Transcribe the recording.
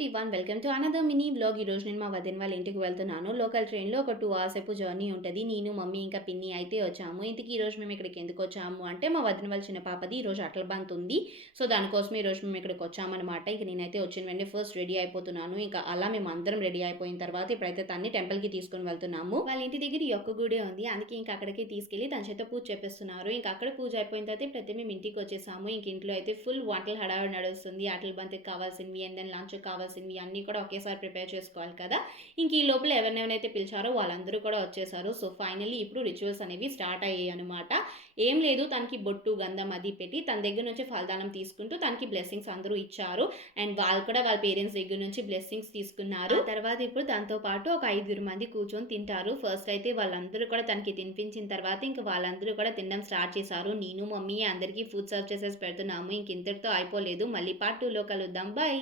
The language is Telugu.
Everyone, welcome to another mini vlog. ఈరోజు నేను మా వదిన వాళ్ళ ఇంటికి వెళ్తున్నాను. లోకల్ ట్రైన్‌లో ఒక 2 అవర్స్ సేపు జర్నీ ఉంటది. నేను, మమ్మీ ఇంకా పిన్ని అయితే వచ్చాము. ఇంతకీ ఈరోజు మేము ఇక్కడికి ఎందుకు వచ్చాము అంటే, మా వదిన వాళ్ళ చిన్న పాపది ఈరోజు అట్ల బంత్ ఉంది. సో, దానికోసమే ఈరోజు మేము ఇక్కడికి వచ్చామనమాట. ఇక నేనైతే వచ్చిన వెంటనే ఫస్ట్ రెడీ అయిపోతున్నాను. ఇంకా అలా మేమందరం రెడీ అయిపోయిన తర్వాత ఇప్పుడైతే తన్ని టెంపుల్‌కి తీసుకొని వెళ్తున్నాము. వాళ్ళ ఇంటి దగ్గర ఈ ఒక్క గుడే ఉంది. అందుకే ఇంకా అక్కడికి తీసుకెళ్ళి తన చేత పూజ చేపిస్తున్నారు. ఇంకా అక్కడ పూజ అయిపోయిన తర్వాత ఇప్పుడైతే మేము ఇంటికి వచ్చేసాము. ఇంక ఇంట్లో అయితే ఫుల్ వంటల హడావిడి నడుస్తుంది. అట్ల బంతికి కావాల్సినవి అండ్ దెన్ లంచ్‌కి కావాల్సినవి అన్నీ కూడా ఒకేసారి ప్రిపేర్ చేసుకోవాలి కదా! ఇంక ఈ లోపల ఎవరినెవరైతే పిలిచారో వాళ్ళందరూ కూడా వచ్చేసారు. సో, ఫైనల్లీ ఇప్పుడు రిచువల్స్ అనేవి స్టార్ట్ అయ్యాయనమాట. ఏం లేదు, తనకి బొట్టు, గంధం అది పెట్టి తన దగ్గర నుంచి ఫలదానం తీసుకుంటూ తనకి బ్లెస్సింగ్స్ అందరూ ఇచ్చారు. అండ్ వాళ్ళు కూడా వాళ్ళ పేరెంట్స్ దగ్గర నుంచి బ్లెస్సింగ్స్ తీసుకున్నారు. ఆ తర్వాత ఇప్పుడు దాంతో పాటు ఒక 5 మంది కూర్చొని తింటారు. ఫస్ట్ అయితే వాళ్ళందరూ కూడా తనకి తినిపించిన తర్వాత ఇంక వాళ్ళందరూ కూడా తినడం స్టార్ట్ చేశారు. నేను, మమ్మీ అందరికీ ఫుడ్ సర్వ్ చేసేసి పెడుతున్నాము. ఇంక ఇంతటితో అయిపోలేదు. మళ్ళీ పార్ట్ 2లో కలుద్దాం. బై.